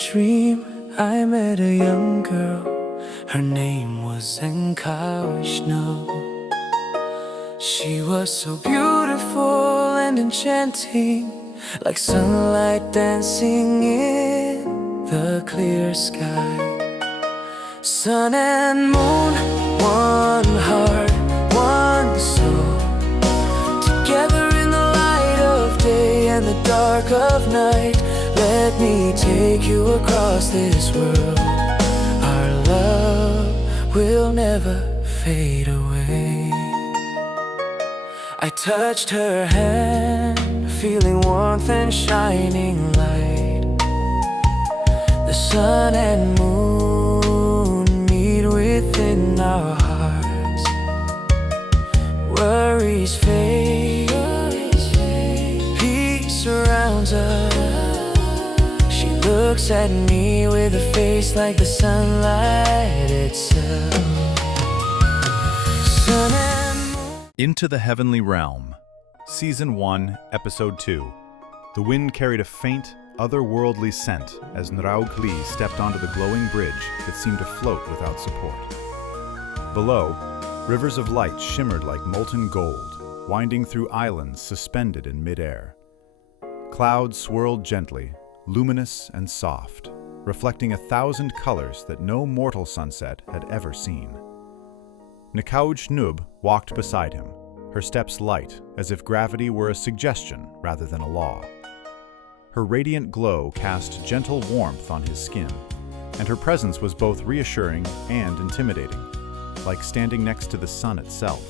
dream, I met a young girl. Her name was Nkauj Hnub. She was so beautiful and enchanting, like sunlight dancing in the clear sky. Sun and moon, one heart, one soul, together in the light of day and the dark of night. Let me take you across this world. Our love will never fade away. I touched her hand, feeling warmth and shining light. The sun and moon meet within our hearts. Worries fade, peace surrounds us. She looks at me with a face like the sunlight itself. Sun and moon. Into the Heavenly Realm, Season 1, Episode 2. The wind carried a faint, otherworldly scent as Nraug Hli stepped onto the glowing bridge that seemed to float without support. Below, rivers of light shimmered like molten gold, winding through islands suspended in midair. Clouds swirled gently, luminous and soft, reflecting 1,000 colors that no mortal sunset had ever seen. Nkauj Hnub walked beside him, her steps light, as if gravity were a suggestion rather than a law. Her radiant glow cast gentle warmth on his skin, and her presence was both reassuring and intimidating, like standing next to the sun itself.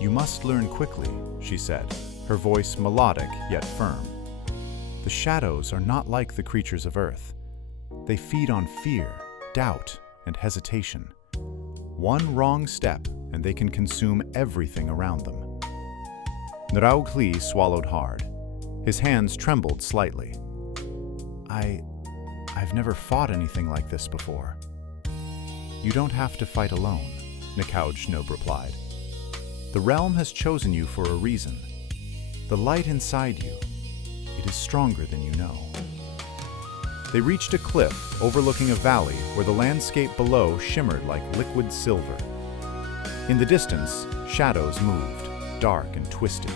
"You must learn quickly," she said, her voice melodic yet firm. "The shadows are not like the creatures of Earth. They feed on fear, doubt, and hesitation. One wrong step, and they can consume everything around them." Nraug Hli swallowed hard. His hands trembled slightly. I've never fought anything like this before." "You don't have to fight alone," Nkauj Hnub replied. "The realm has chosen you for a reason. The light inside you, it is stronger than you know." They reached a cliff overlooking a valley where the landscape below shimmered like liquid silver. In the distance, shadows moved, dark and twisted,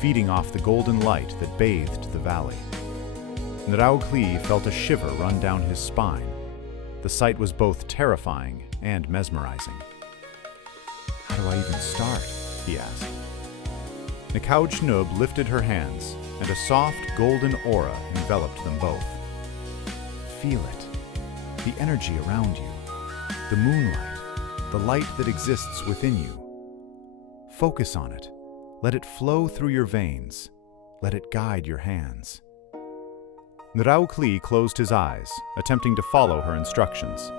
feeding off the golden light that bathed the valley. Nraug Hli felt a shiver run down his spine. The sight was both terrifying and mesmerizing. "How do I even start?" he asked. Nkauj Hnub lifted her hands, and a soft golden aura enveloped them both. "Feel it, the energy around you, the moonlight, the light that exists within you. Focus on it, let it flow through your veins, let it guide your hands." Nraug Hli closed his eyes, attempting to follow her instructions.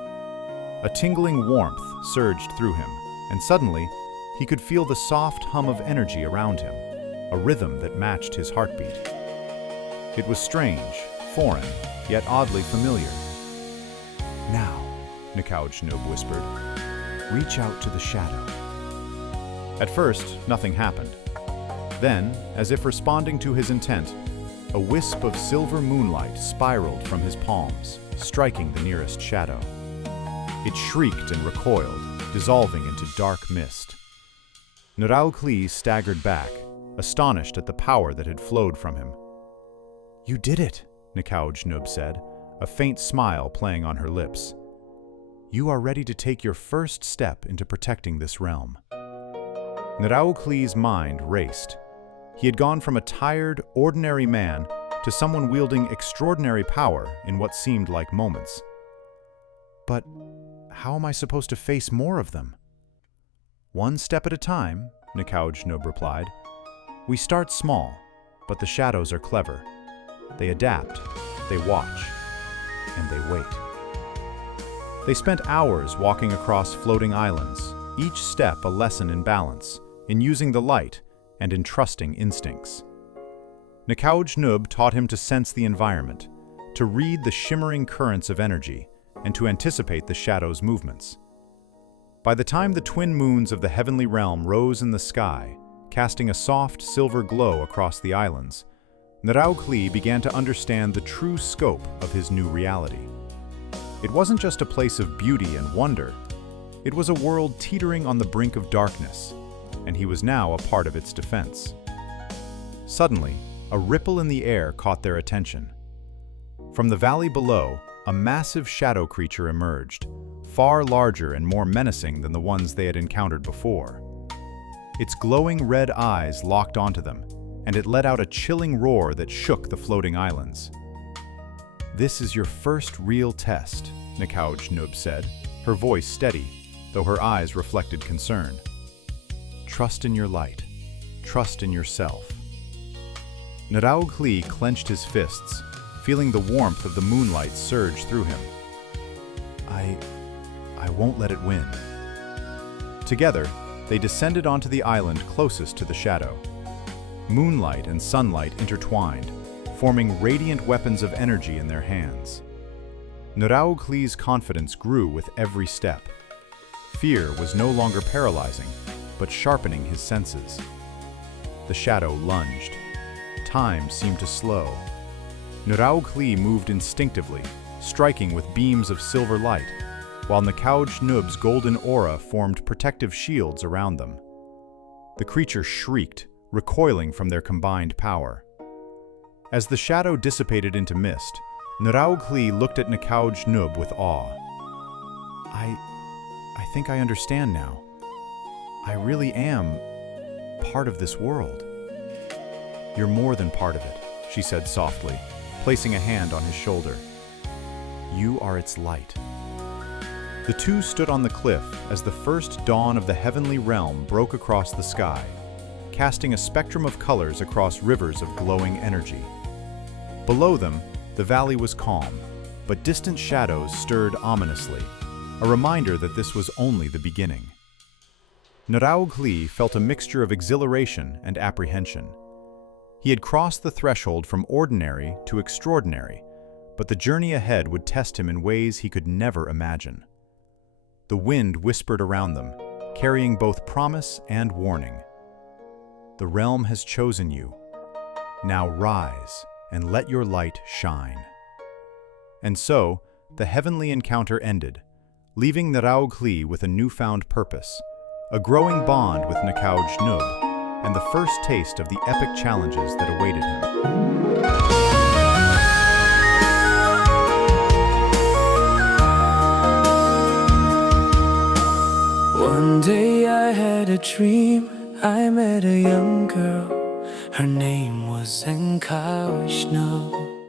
A tingling warmth surged through him, and suddenly he could feel the soft hum of energy around him, a rhythm that matched his heartbeat. It was strange, foreign, yet oddly familiar. "Now," Nkauj Hnub whispered, "reach out to the shadow." At first, nothing happened. Then, as if responding to his intent, a wisp of silver moonlight spiraled from his palms, striking the nearest shadow. It shrieked and recoiled, dissolving into dark mist. Nraug Hli staggered back, astonished at the power that had flowed from him. "You did it," Nkauj Hnub said, a faint smile playing on her lips. "You are ready to take your first step into protecting this realm." Nraug Hli's mind raced. He had gone from a tired, ordinary man to someone wielding extraordinary power in what seemed like moments. "But how am I supposed to face more of them?" "One step at a time," Nkauj Hnub replied. "We start small, but the shadows are clever. They adapt, they watch, and they wait." They spent hours walking across floating islands, each step a lesson in balance, in using the light, and in trusting instincts. Nkauj Hnub taught him to sense the environment, to read the shimmering currents of energy, and to anticipate the shadow's movements. By the time the twin moons of the heavenly realm rose in the sky, casting a soft silver glow across the islands, Nraug Hli began to understand the true scope of his new reality. It wasn't just a place of beauty and wonder. It was a world teetering on the brink of darkness, and he was now a part of its defense. Suddenly, a ripple in the air caught their attention. From the valley below, a massive shadow creature emerged, far larger and more menacing than the ones they had encountered before. Its glowing red eyes locked onto them, and it let out a chilling roar that shook the floating islands. "This is your first real test," Nkauj Hnub said, her voice steady, though her eyes reflected concern. "Trust in your light. Trust in yourself." Nraug Hli clenched his fists, feeling the warmth of the moonlight surge through him. I won't let it win." Together, they descended onto the island closest to the shadow. Moonlight and sunlight intertwined, forming radiant weapons of energy in their hands. Nraug Hli's confidence grew with every step. Fear was no longer paralyzing, but sharpening his senses. The shadow lunged. Time seemed to slow. Nraug Hli moved instinctively, striking with beams of silver light, while Nkauj Hnub's golden aura formed protective shields around them. The creature shrieked, recoiling from their combined power. As the shadow dissipated into mist, Nraug Hli looked at Nkauj Hnub with awe. I think I understand now. I really am part of this world." "You're more than part of it," she said softly, placing a hand on his shoulder. "You are its light." The two stood on the cliff as the first dawn of the heavenly realm broke across the sky, casting a spectrum of colors across rivers of glowing energy. Below them, the valley was calm, but distant shadows stirred ominously, a reminder that this was only the beginning. Nraug Hli felt a mixture of exhilaration and apprehension. He had crossed the threshold from ordinary to extraordinary, but the journey ahead would test him in ways he could never imagine. The wind whispered around them, carrying both promise and warning. "The realm has chosen you. Now rise and let your light shine." And so, the heavenly encounter ended, leaving Nraug Hli with a newfound purpose, a growing bond with Nkauj Hnub, and the first taste of the epic challenges that awaited him. One day I had a dream. I met a young girl. Her name was Nkauj Hnub.